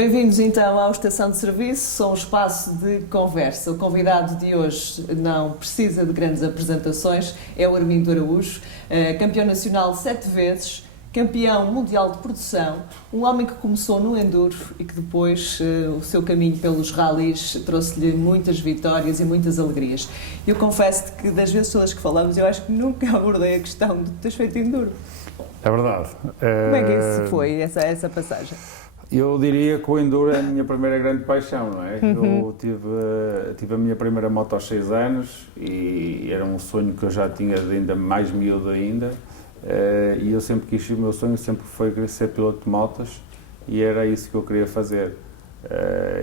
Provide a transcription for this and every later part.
Bem-vindos então ao Estação de Serviço, são um espaço de conversa. O convidado de hoje não precisa de grandes apresentações, é o Armindo Araújo, campeão nacional 7 vezes, campeão mundial de produção, um homem que começou no enduro e que depois o seu caminho pelos rallies trouxe-lhe muitas vitórias e muitas alegrias. Eu confesso que das vezes todas que falamos, eu acho que nunca abordei a questão de teres feito enduro. É verdade. Como é que isso foi, essa passagem? Eu diria que o enduro é a minha primeira grande paixão, não é? Eu tive a minha primeira moto aos 6 anos e era um sonho que eu já tinha de ainda mais miúdo ainda. E eu sempre quis, o meu sonho sempre foi ser piloto de motas e era isso que eu queria fazer.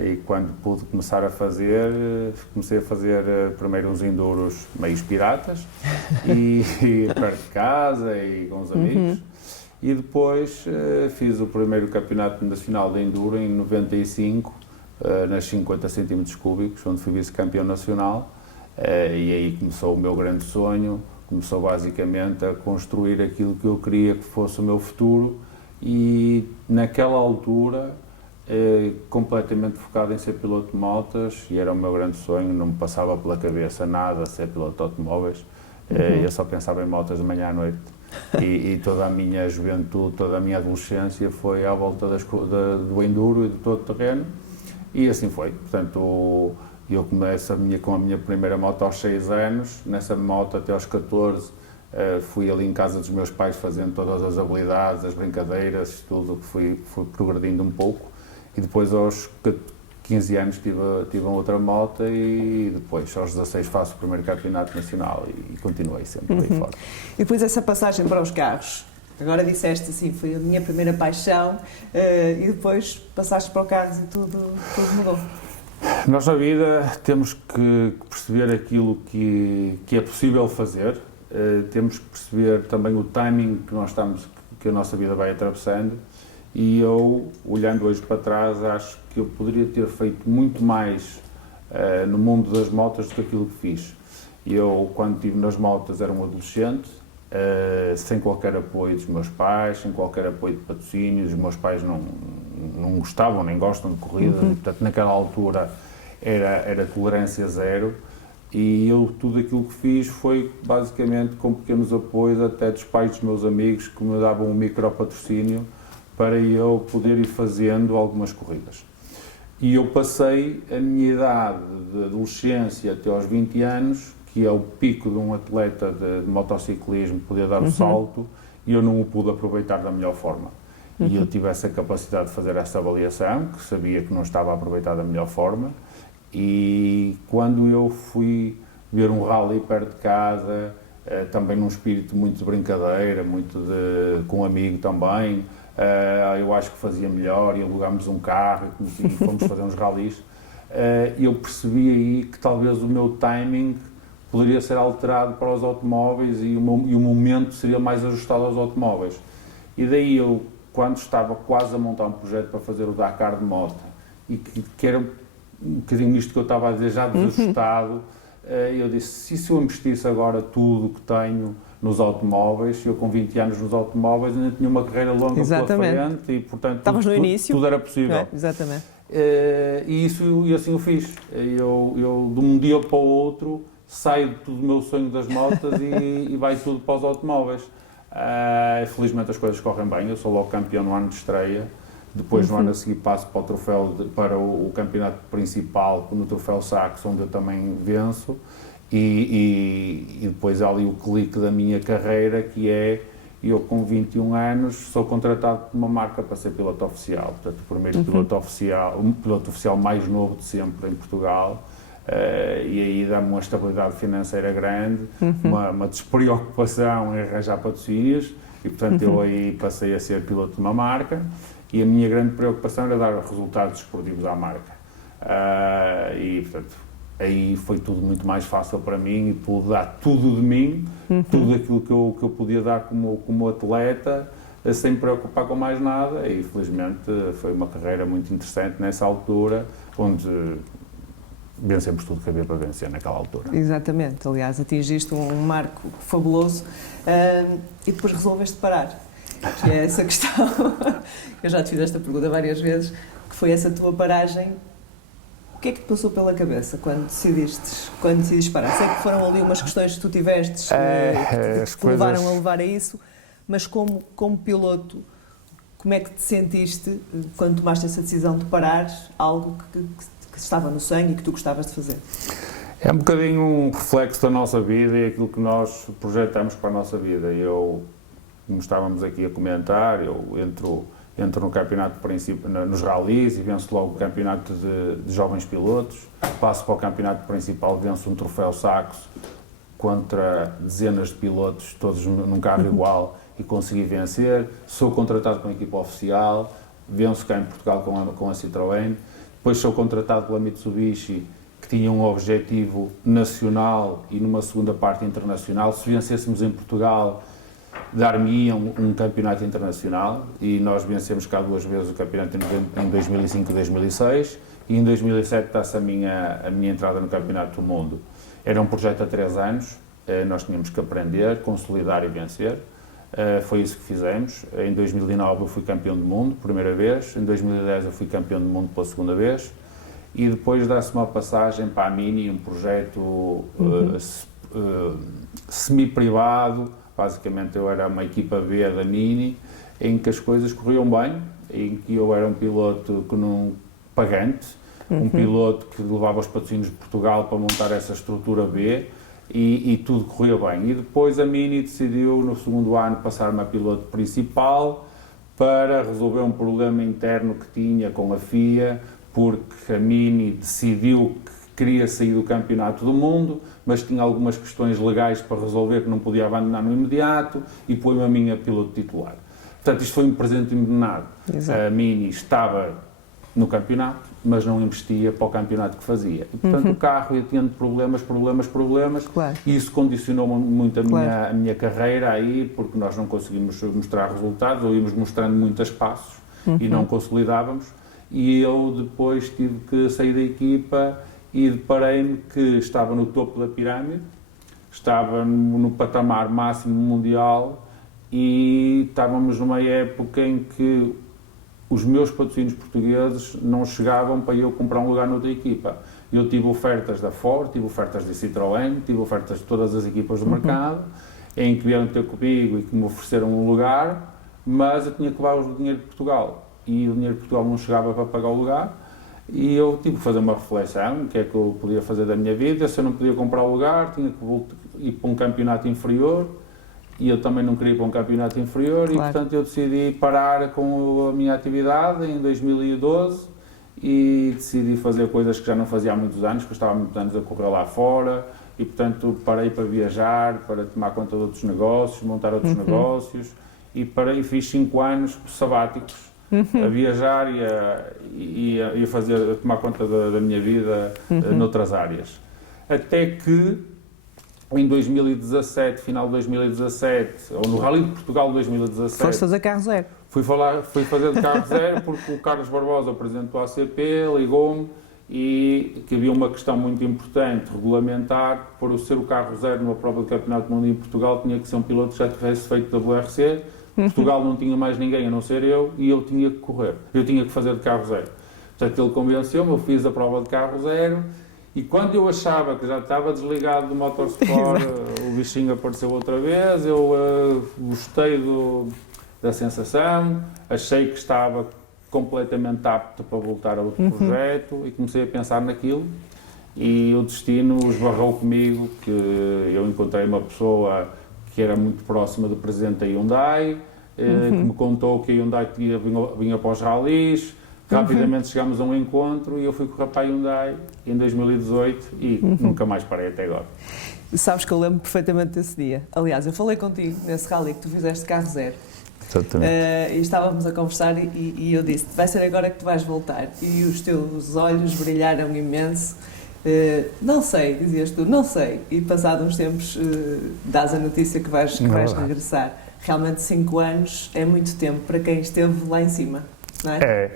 E quando pude começar a fazer, comecei a fazer primeiro uns enduros meios piratas e perto de casa e com os amigos. E depois fiz o primeiro campeonato nacional de enduro em 95, nas 50 centímetros cúbicos, onde fui vice-campeão nacional. E aí começou o meu grande sonho, começou basicamente a construir aquilo que eu queria que fosse o meu futuro. E naquela altura, completamente focado em ser piloto de motas, e era o meu grande sonho, não me passava pela cabeça nada ser piloto de automóveis. Eu só pensava em motas de manhã à noite. E toda a minha juventude, toda a minha adolescência foi à volta do enduro e do todo terreno, e assim foi. Portanto, eu começo com a minha primeira moto aos 6 anos, nessa moto até aos 14 fui ali em casa dos meus pais fazendo todas as habilidades, as brincadeiras, tudo que fui progredindo um pouco, e depois aos 15 anos tive outra moto e depois aos 16 faço o primeiro campeonato nacional e continuei sempre aí fora. E depois essa passagem para os carros, agora disseste assim, foi a minha primeira paixão e depois passaste para o carro e tudo mudou. Nós na vida temos que perceber aquilo que é possível fazer, temos que perceber também o timing que a nossa vida vai atravessando. E eu, olhando hoje para trás, acho que eu poderia ter feito muito mais no mundo das motas do que aquilo que fiz. Eu, quando estive nas motas, era um adolescente, sem qualquer apoio dos meus pais, sem qualquer apoio de patrocínios. Os meus pais não gostavam, nem gostam de corridas, e, portanto, naquela altura era tolerância zero. E eu, tudo aquilo que fiz foi basicamente com pequenos apoios, até dos pais dos meus amigos, que me davam um micro-patrocínio para eu poder ir fazendo algumas corridas. E eu passei a minha idade de adolescência até aos 20 anos, que é o pico de um atleta de motociclismo, poder dar o salto, e eu não o pude aproveitar da melhor forma. E eu tive essa capacidade de fazer essa avaliação, que sabia que não estava a aproveitar da melhor forma, e quando eu fui ver um rally perto de casa, também num espírito muito de brincadeira, com um amigo também, eu acho que fazia melhor, e alugámos um carro e fomos fazer uns rallies. Eu percebi aí que talvez o meu timing poderia ser alterado para os automóveis e o momento seria mais ajustado aos automóveis. E daí eu, quando estava quase a montar um projeto para fazer o Dakar de moto, e que era um bocadinho isto que eu estava a dizer, já desajustado, eu disse, se eu investisse agora tudo o que tenho nos automóveis, eu com 20 anos nos automóveis ainda tinha uma carreira longa pela frente e, portanto, tudo era possível. É, exatamente. E assim eu fiz. Eu, de um dia para o outro, saio do meu sonho das motas e vai tudo para os automóveis. Felizmente as coisas correm bem, eu sou logo campeão no ano de estreia. Depois, no ano a seguir, passo para o campeonato principal, no troféu Saxo, onde eu também venço. E depois há ali o clique da minha carreira, que é, eu com 21 anos sou contratado por uma marca para ser piloto oficial. Portanto, o primeiro piloto oficial mais novo de sempre em Portugal. E aí dá-me uma estabilidade financeira grande, uma despreocupação em arranjar patrocínios, e portanto eu aí passei a ser piloto de uma marca. E a minha grande preocupação era dar resultados esportivos à marca. E, portanto, aí foi tudo muito mais fácil para mim e pude dar tudo de mim, tudo aquilo que eu podia dar como atleta, sem me preocupar com mais nada. E, felizmente, foi uma carreira muito interessante nessa altura, onde vencemos tudo que havia para vencer naquela altura. Exatamente. Aliás, atingiste um marco fabuloso e depois resolveste parar. Que é essa questão, eu já te fiz esta pergunta várias vezes, que foi essa tua paragem, o que é que te passou pela cabeça quando decidiste parar? Sei que foram ali umas questões que tu tiveste que te levaram a levar a isso, mas como piloto, como é que te sentiste quando tomaste essa decisão de parar algo que estava no sangue e que tu gostavas de fazer? É um bocadinho um reflexo da nossa vida e aquilo que nós projetamos para a nossa vida. Como estávamos aqui a comentar, eu entro no campeonato principal, nos rallies, e venço logo o campeonato de jovens pilotos, passo para o campeonato principal, venço um troféu Saxo contra dezenas de pilotos, todos num carro igual, e consegui vencer. Sou contratado com a equipa oficial, venço cá em Portugal com a Citroën, depois sou contratado pela Mitsubishi, que tinha um objetivo nacional e numa segunda parte internacional. Se vencêssemos em Portugal, dar-me-iam um campeonato internacional, e nós vencemos cá 2 vezes o campeonato em 2005 e 2006, e em 2007 está-se a minha entrada no Campeonato do Mundo. Era um projeto a 3 anos, nós tínhamos que aprender, consolidar e vencer. Foi isso que fizemos. Em 2009 eu fui campeão do mundo, primeira vez. Em 2010 eu fui campeão do mundo pela segunda vez. E depois dá-se uma passagem para a Mini, um projeto semi-privado. Basicamente eu era uma equipa B da Mini, em que as coisas corriam bem, em que eu era um piloto pagante, um piloto que levava os patrocínios de Portugal para montar essa estrutura B, e tudo corria bem. E depois a Mini decidiu, no segundo ano, passar-me a piloto principal para resolver um problema interno que tinha com a FIA, porque a Mini decidiu que queria sair do Campeonato do Mundo, mas tinha algumas questões legais para resolver que não podia abandonar no imediato, e põe-me a minha piloto titular. Portanto, isto foi um presente envenenado. A Mini estava no campeonato, mas não investia para o campeonato que fazia. E, portanto, o carro ia tendo problemas, claro. E isso condicionou muito a minha carreira aí, porque nós não conseguimos mostrar resultados, ou íamos mostrando muitos passos e não consolidávamos. E eu depois tive que sair da equipa e deparei-me que estava no topo da pirâmide, estava no patamar máximo mundial, e estávamos numa época em que os meus patrocínios portugueses não chegavam para eu comprar um lugar noutra equipa. Eu tive ofertas da Ford, tive ofertas da Citroën, tive ofertas de todas as equipas do mercado, em que vieram ter comigo e que me ofereceram um lugar, mas eu tinha que levar o dinheiro de Portugal, e o dinheiro de Portugal não chegava para pagar o lugar, e eu tive que fazer uma reflexão, o que é que eu podia fazer da minha vida. Se eu não podia comprar o lugar, tinha que ir para um campeonato inferior, e eu também não queria ir para um campeonato inferior, claro. E portanto eu decidi parar com a minha atividade em 2012 e decidi fazer coisas que já não fazia há muitos anos, que eu estava há muitos anos a correr lá fora, e portanto parei para viajar, para tomar conta de outros negócios, montar outros negócios, e fiz 5 anos sabáticos a viajar e a tomar conta da minha vida noutras áreas. Até que em 2017, final de 2017, ou no Rally de Portugal de 2017... Foste fazer carro zero. Fui fazer de carro zero porque o Carlos Barbosa, o presidente do ACP, ligou-me, e que havia uma questão muito importante, regulamentar, por ser o carro zero numa prova do Campeonato do Mundo em Portugal, tinha que ser um piloto que já tivesse feito WRC. Portugal não tinha mais ninguém a não ser eu, e eu tinha que correr. Eu tinha que fazer de carro zero. Portanto, ele convenceu-me, eu fiz a prova de carro zero, e quando eu achava que já estava desligado do motorsport, o bichinho apareceu outra vez. Eu gostei da sensação, achei que estava completamente apto para voltar a outro projeto, e comecei a pensar naquilo, e o destino esbarrou comigo, que eu encontrei uma pessoa que era muito próxima do presidente da Hyundai, que me contou que a Hyundai vinha para os rallies. Rapidamente chegámos a um encontro e eu fui correr para a Hyundai em 2018 e nunca mais parei até agora. Sabes que eu lembro perfeitamente desse dia. Aliás, eu falei contigo nesse rally que tu fizeste carro zero. Exatamente. E estávamos a conversar e eu disse, vai ser agora que tu vais voltar. E os teus olhos brilharam imenso. Não sei, dizias tu, não sei. E passados uns tempos dás a notícia que vais regressar. Realmente 5 anos é muito tempo para quem esteve lá em cima. Não é?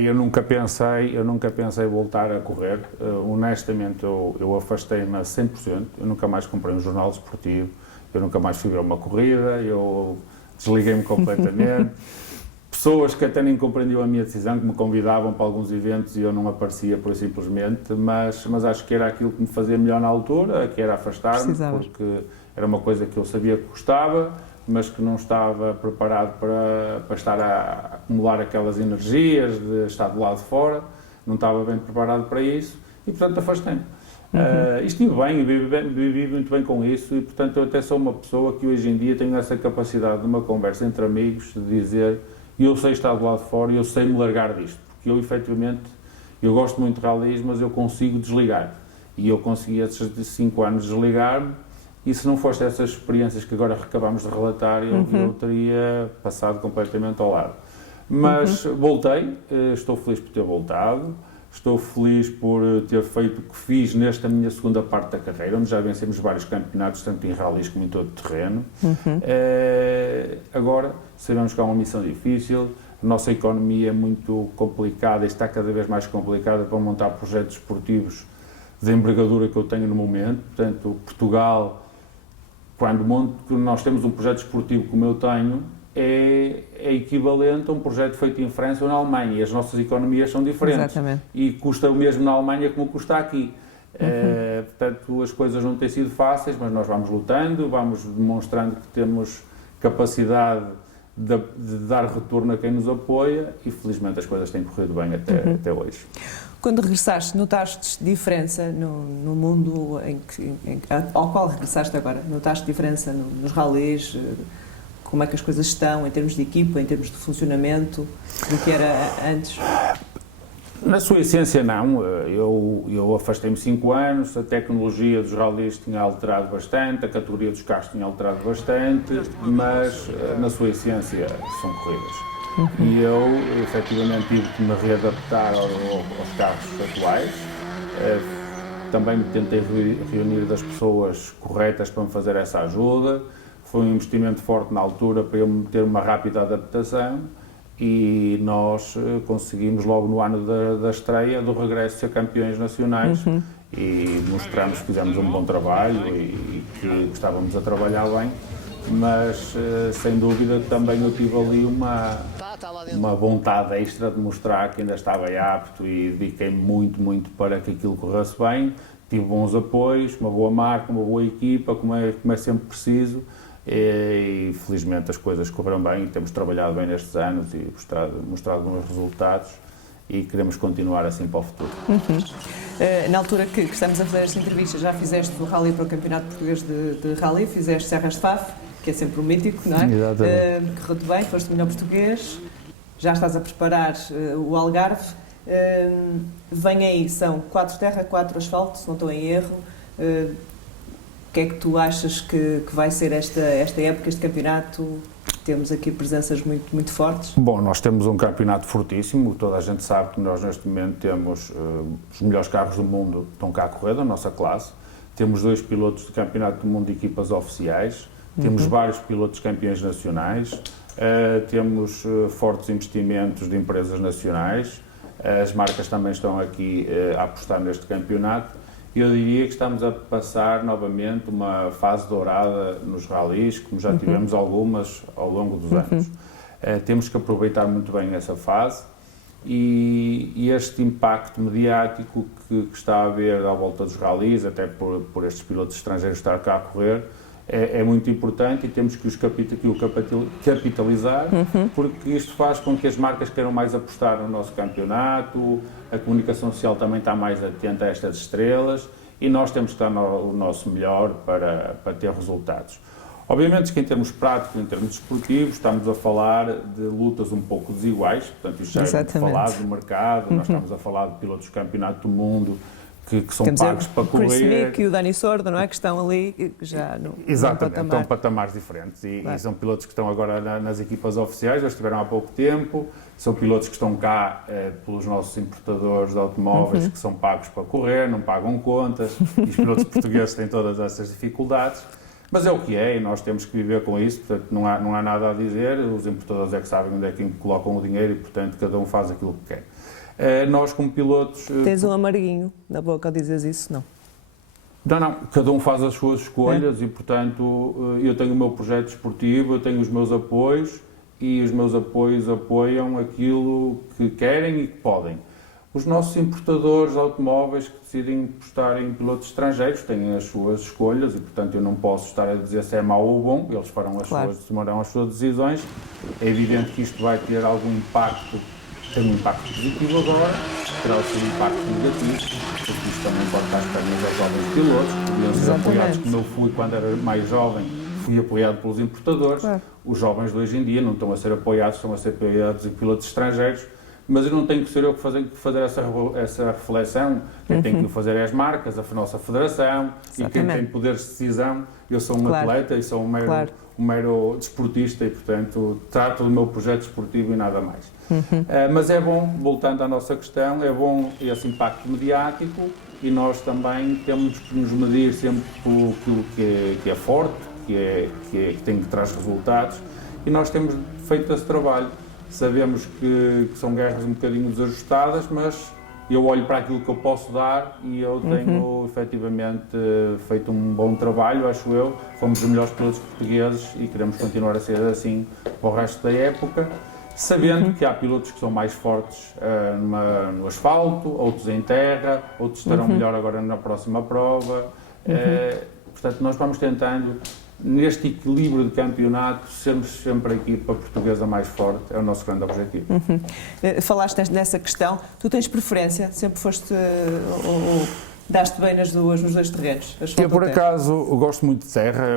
Eu nunca pensei voltar a correr. Honestamente, eu afastei-me a 100%. Eu nunca mais comprei um jornal desportivo, eu nunca mais fui ver uma corrida, eu desliguei-me completamente. pessoas que até nem compreendiam a minha decisão, que me convidavam para alguns eventos e eu não aparecia por simplesmente, mas acho que era aquilo que me fazia melhor na altura, que era afastar-me, porque era uma coisa que eu sabia que gostava, mas que não estava preparado para estar a acumular aquelas energias de estar do lado de fora, não estava bem preparado para isso e, portanto, afastei-me. E estive bem, vivi muito bem com isso e, portanto, eu até sou uma pessoa que hoje em dia tenho essa capacidade de uma conversa entre amigos de dizer eu sei estar do lado de fora e eu sei me largar disto, porque eu, efetivamente, eu gosto muito de ralis, mas eu consigo desligar e eu consegui esses 5 anos desligar-me e se não fosse essas experiências que agora acabámos de relatar, eu teria passado completamente ao lado. Mas voltei, estou feliz por ter voltado. Estou feliz por ter feito o que fiz nesta minha segunda parte da carreira, onde já vencemos vários campeonatos, tanto em ralis como em todo o terreno. Agora, sabemos que é uma missão difícil, a nossa economia é muito complicada e está cada vez mais complicada para montar projetos esportivos de envergadura que eu tenho no momento. Portanto, Portugal, quando nós temos um projeto esportivo como eu tenho, é equivalente a um projeto feito em França ou na Alemanha e as nossas economias são diferentes. Exatamente. E custa o mesmo na Alemanha como custa aqui. Portanto, as coisas não têm sido fáceis, mas nós vamos lutando, vamos demonstrando que temos capacidade de dar retorno a quem nos apoia e felizmente as coisas têm corrido bem até hoje. Quando regressaste, notaste diferença no mundo ao qual regressaste agora? Notaste diferença nos rallies? Como é que as coisas estão em termos de equipa, em termos de funcionamento, do que era antes? Na sua essência, não. Eu afastei-me 5 anos, a tecnologia dos rallies tinha alterado bastante, a categoria dos carros tinha alterado bastante, mas na sua essência são corridas. E eu, efetivamente, tive que me readaptar aos carros atuais. Também me tentei reunir das pessoas corretas para me fazer essa ajuda. Foi um investimento forte na altura para eu ter uma rápida adaptação e nós conseguimos logo no ano da estreia do regresso ser campeões nacionais e mostramos que fizemos um bom trabalho e que estávamos a trabalhar bem, mas sem dúvida também eu tive ali uma vontade extra de mostrar que ainda estava apto e dediquei-me muito para que aquilo corresse bem. Tive bons apoios, uma boa marca, uma boa equipa, como é sempre preciso. E felizmente as coisas correram bem, temos trabalhado bem nestes anos e mostrado bons resultados e queremos continuar assim para o futuro. Na altura que estamos a fazer esta entrevista, já fizeste o Rally para o Campeonato Português de Rally, fizeste Serras de Faf, que é sempre um mítico, não é? Exatamente. Correu-te bem, foste o melhor português, já estás a preparar o Algarve. Vem aí, são 4 terra, 4 asfalto, se não estou em erro. O que é que tu achas que vai ser esta época, este campeonato? Temos aqui presenças muito fortes. Bom, nós temos um campeonato fortíssimo, toda a gente sabe que nós neste momento temos os melhores carros do mundo estão cá a correr, da nossa classe. Temos 2 pilotos do campeonato do mundo de equipas oficiais, temos vários pilotos campeões nacionais, temos fortes investimentos de empresas nacionais, as marcas também estão aqui a apostar neste campeonato. Eu diria que estamos a passar novamente uma fase dourada nos rallies, como já tivemos algumas ao longo dos anos. Temos que aproveitar muito bem essa fase e este impacto mediático que está a haver à volta dos rallies, até por estes pilotos estrangeiros estar cá a correr, é muito importante e temos que o capitalizar, porque isto faz com que as marcas queiram mais apostar no nosso campeonato, a comunicação social também está mais atenta a estas estrelas e nós temos que estar o nosso melhor para ter resultados. Obviamente que em termos práticos, em termos desportivos, estamos a falar de lutas um pouco desiguais, portanto isto já é falado do mercado, nós estamos a falar de pilotos do campeonato do mundo, que são pagos para correr. O Chris Mick e o Dani Sordo, não é? Que estão ali já no Exatamente, patamar. estão em patamares diferentes e são pilotos que estão agora nas equipas oficiais, eles estiveram há pouco tempo, são pilotos que estão cá pelos nossos importadores de automóveis que são pagos para correr, não pagam contas, e os pilotos portugueses têm todas essas dificuldades, mas é o que é e nós temos que viver com isso, portanto não há nada a dizer, os importadores é que sabem onde é que colocam o dinheiro e portanto cada um faz aquilo que quer. Nós como pilotos... Tens um amarguinho na boca ao dizeres isso, não? Não, cada um faz as suas escolhas e, portanto, eu tenho o meu projeto esportivo, eu tenho os meus apoios e os meus apoios apoiam aquilo que querem e que podem. Os nossos importadores de automóveis que decidem apostar em pilotos estrangeiros têm as suas escolhas e, portanto, eu não posso estar a dizer se é mau ou bom, eles tomarão as suas decisões. É evidente que isto vai ter algum impacto, tem um impacto positivo agora, terá o seu impacto negativo, porque isto também pode estar às pernas aos jovens pilotos, que podiam ser apoiados como eu fui quando era mais jovem, fui apoiado pelos importadores. Claro. Os jovens de hoje em dia não estão a ser apoiados, estão a ser apoiados em pilotos estrangeiros, mas eu não tenho que ser eu que fazer essa reflexão. Quem tem que fazer é as marcas, a nossa federação, e quem tem poderes de decisão. Eu sou um atleta e sou um mero desportista e, portanto, trato do meu projeto desportivo e nada mais. Mas é bom, voltando à nossa questão, é bom esse impacto mediático e nós também temos que nos medir sempre por aquilo que é forte, que traz resultados, e nós temos feito esse trabalho. Sabemos que são guerras um bocadinho desajustadas, mas eu olho para aquilo que eu posso dar e eu tenho efetivamente feito um bom trabalho, acho eu. Fomos os melhores pilotos portugueses e queremos continuar a ser assim para o resto da época, sabendo que há pilotos que são mais fortes no asfalto, outros em terra, outros estarão melhor agora na próxima prova. Portanto, nós vamos tentando, neste equilíbrio de campeonato, sermos sempre a equipa portuguesa mais forte, é o nosso grande objetivo. Falaste nessa questão, tu tens preferência, sempre foste, ou daste bem nos dois terrenos? Eu, por acaso, eu gosto muito de terra,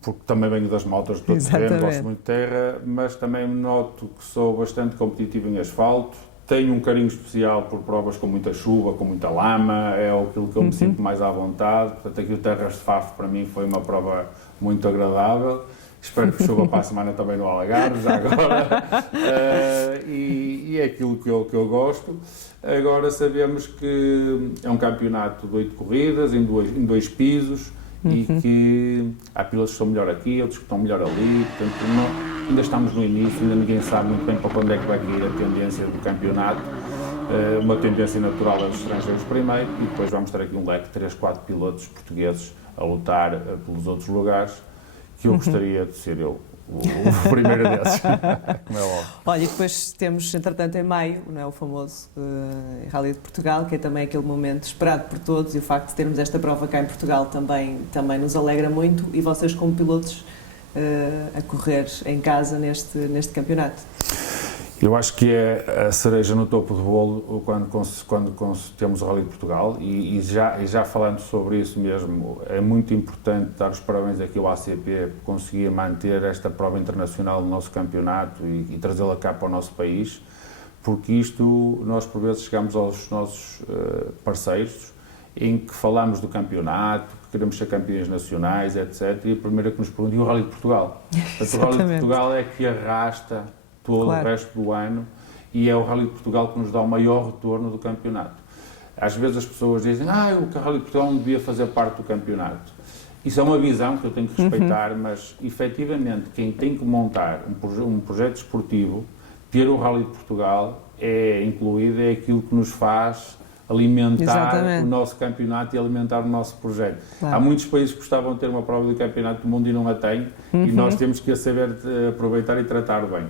porque também venho das motas de todo terreno, gosto muito de terra, mas também noto que sou bastante competitivo em asfalto. Tenho um carinho especial por provas com muita chuva, com muita lama, é aquilo que eu me sinto mais à vontade. Portanto, aqui o Terras de Faf para mim foi uma prova muito agradável. Espero que chova para a semana também no Algarve, já agora. E é aquilo que eu gosto. Agora sabemos que é um campeonato de 8 corridas, em dois pisos, e que há pilotos que estão melhor aqui, outros que estão melhor ali. Portanto, ainda estamos no início, ainda ninguém sabe muito bem para onde é que vai cair a tendência do campeonato. Uma tendência natural é dos estrangeiros primeiro, e depois vamos ter aqui um leque de 3, 4 pilotos portugueses a lutar pelos outros lugares, que eu gostaria de ser eu o primeiro desses, como é óbvio. Olha, e depois temos, entretanto, em maio, não é, o famoso Rally de Portugal, que é também aquele momento esperado por todos, e o facto de termos esta prova cá em Portugal também nos alegra muito, e vocês como pilotos a correr em casa neste campeonato. Eu acho que é a cereja no topo do bolo quando temos o Rally de Portugal, e já falando sobre isso mesmo, é muito importante dar os parabéns aqui ao ACP por conseguir manter esta prova internacional no nosso campeonato e trazê-la cá para o nosso país, porque isto, nós por vezes chegamos aos nossos parceiros em que falamos do campeonato, que queremos ser campeões nacionais, etc. E a primeira que nos pergunta é o Rally de Portugal. O Rally de Portugal é que arrasta todo o resto do ano e é o Rally de Portugal que nos dá o maior retorno do campeonato. Às vezes as pessoas dizem o Rally de Portugal não devia fazer parte do campeonato. Isso é uma visão que eu tenho que respeitar, mas efetivamente quem tem que montar um projeto esportivo, ter o Rally de Portugal é incluído, é aquilo que nos faz alimentar o nosso campeonato e alimentar o nosso projeto. Claro. Há muitos países que gostavam de ter uma prova do campeonato do mundo e não a têm, e nós temos que a saber aproveitar e tratar bem.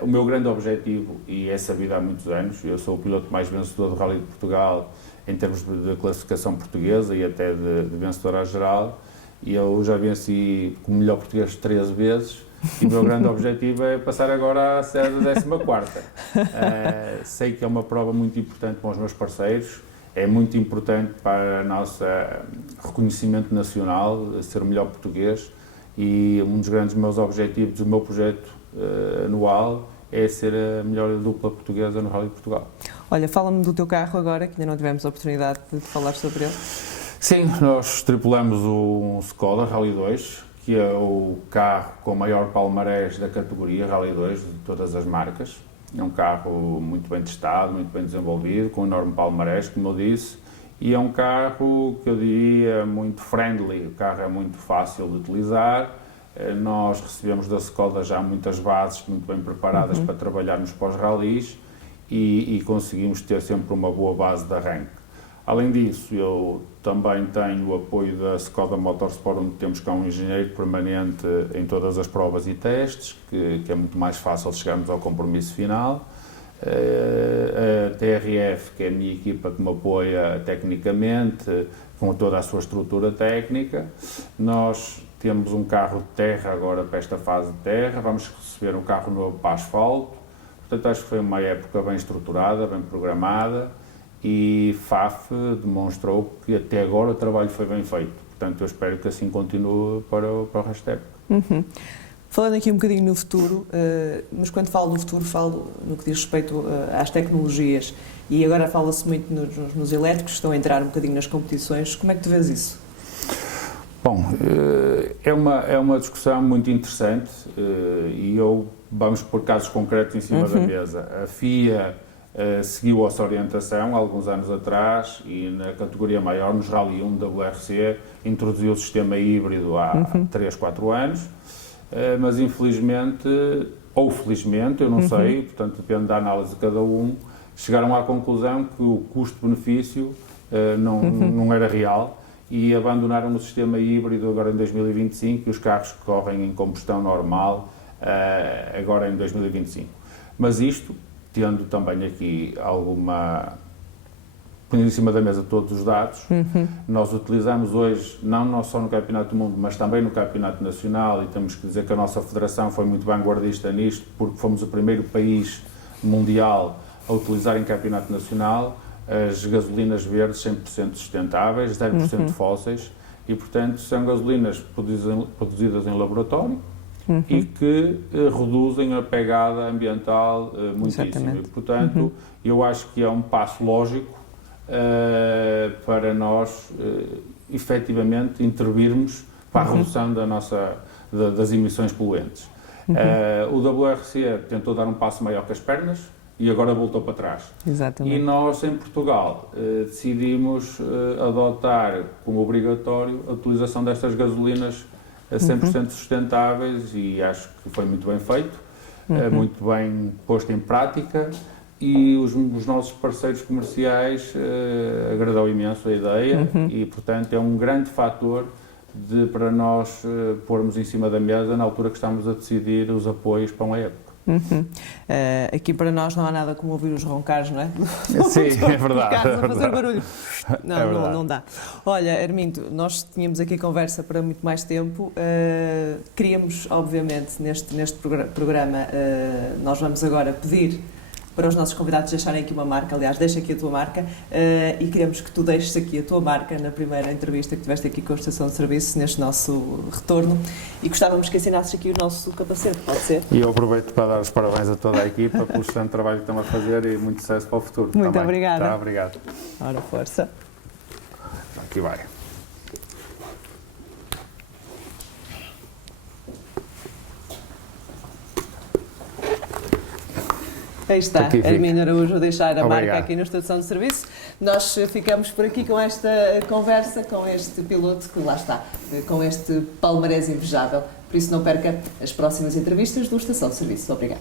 O meu grande objetivo, e é sabido há muitos anos, eu sou o piloto mais vencedor do Rally de Portugal em termos de classificação portuguesa e até de vencedor à geral, e eu já venci como melhor português 13 vezes, e o meu grande objetivo é passar agora a ser da 14ª. Sei que é uma prova muito importante para os meus parceiros, é muito importante para o nosso reconhecimento nacional, ser o melhor português, e um dos grandes meus objetivos do meu projeto anual é ser a melhor dupla portuguesa no Rally de Portugal. Olha, fala-me do teu carro agora, que ainda não tivemos a oportunidade de falar sobre ele. Sim, nós tripulamos um Skoda Rally 2, que é o carro com o maior palmarés da categoria Rally 2 de todas as marcas. É um carro muito bem testado, muito bem desenvolvido, com um enorme palmarés, como eu disse, e é um carro que eu diria muito friendly. O carro é muito fácil de utilizar. Nós recebemos da Skoda já muitas bases muito bem preparadas para trabalharmos para os rallies e conseguimos ter sempre uma boa base de arranque. Além disso, eu também tenho o apoio da Skoda Motorsport, onde temos cá um engenheiro permanente em todas as provas e testes, que é muito mais fácil chegarmos ao compromisso final. A TRF, que é a minha equipa que me apoia tecnicamente, com toda a sua estrutura técnica. Nós temos um carro de terra agora para esta fase de terra, vamos receber um carro novo para asfalto. Portanto, acho que foi uma época bem estruturada, bem programada, e FAF demonstrou que até agora o trabalho foi bem feito. Portanto, eu espero que assim continue para o resto da época. Uhum. Falando aqui um bocadinho no futuro, mas quando falo no futuro, falo no que diz respeito às tecnologias, e agora fala-se muito nos elétricos, que estão a entrar um bocadinho nas competições. Como é que tu vês isso? Bom, é uma discussão muito interessante, e vamos pôr casos concretos em cima da mesa. A FIA seguiu essa orientação há alguns anos atrás e na categoria maior, nos Rally 1 da WRC, introduziu o sistema híbrido há 3, 4 anos, mas infelizmente, ou felizmente, eu não sei, portanto depende da análise de cada um, chegaram à conclusão que o custo-benefício não era real e abandonaram o sistema híbrido agora em 2025 e os carros que correm em combustão normal agora em 2025. Mas isto, tendo também aqui em cima da mesa todos os dados, nós utilizamos hoje, não só no Campeonato do Mundo, mas também no Campeonato Nacional, e temos que dizer que a nossa federação foi muito vanguardista nisto, porque fomos o primeiro país mundial a utilizar em Campeonato Nacional as gasolinas verdes 100% sustentáveis, 0% fósseis, e portanto são gasolinas produzidas em laboratório, e que reduzem a pegada ambiental muitíssimo. Exatamente. E, portanto, eu acho que é um passo lógico para nós, efetivamente, intervirmos para a redução das emissões poluentes. O WRC tentou dar um passo maior que as pernas e agora voltou para trás. Exatamente. E nós, em Portugal, decidimos adotar como obrigatório a utilização destas gasolinas 100% sustentáveis, e acho que foi muito bem feito, muito bem posto em prática, e os nossos parceiros comerciais agradou imenso a ideia e, portanto, é um grande fator para nós pormos em cima da mesa na altura que estamos a decidir os apoios para uma época. Aqui para nós não há nada como ouvir os roncares, não é? Sim, é verdade. Os carros a fazer barulho. Não, não dá. Olha, Armindo, nós tínhamos aqui conversa para muito mais tempo. Queríamos, obviamente, neste programa, nós vamos agora pedir para os nossos convidados deixarem aqui uma marca. Aliás, deixa aqui a tua marca, e queremos que tu deixes aqui a tua marca na primeira entrevista que tiveste aqui com a Estação de Serviço, neste nosso retorno, e gostávamos que assinasses aqui o nosso capacete, pode ser? E eu aproveito para dar os parabéns a toda a equipa pelo excelente trabalho que estão a fazer e muito sucesso para o futuro. Muito também. obrigada. Tá, obrigado. Ora, força. Aqui vai. Aí está, Armindo Araújo a deixar a marca aqui na Estação de Serviço. Nós ficamos por aqui com esta conversa, com este piloto que lá está, com este palmarés invejável. Por isso não perca as próximas entrevistas do Estação de Serviço. Obrigada.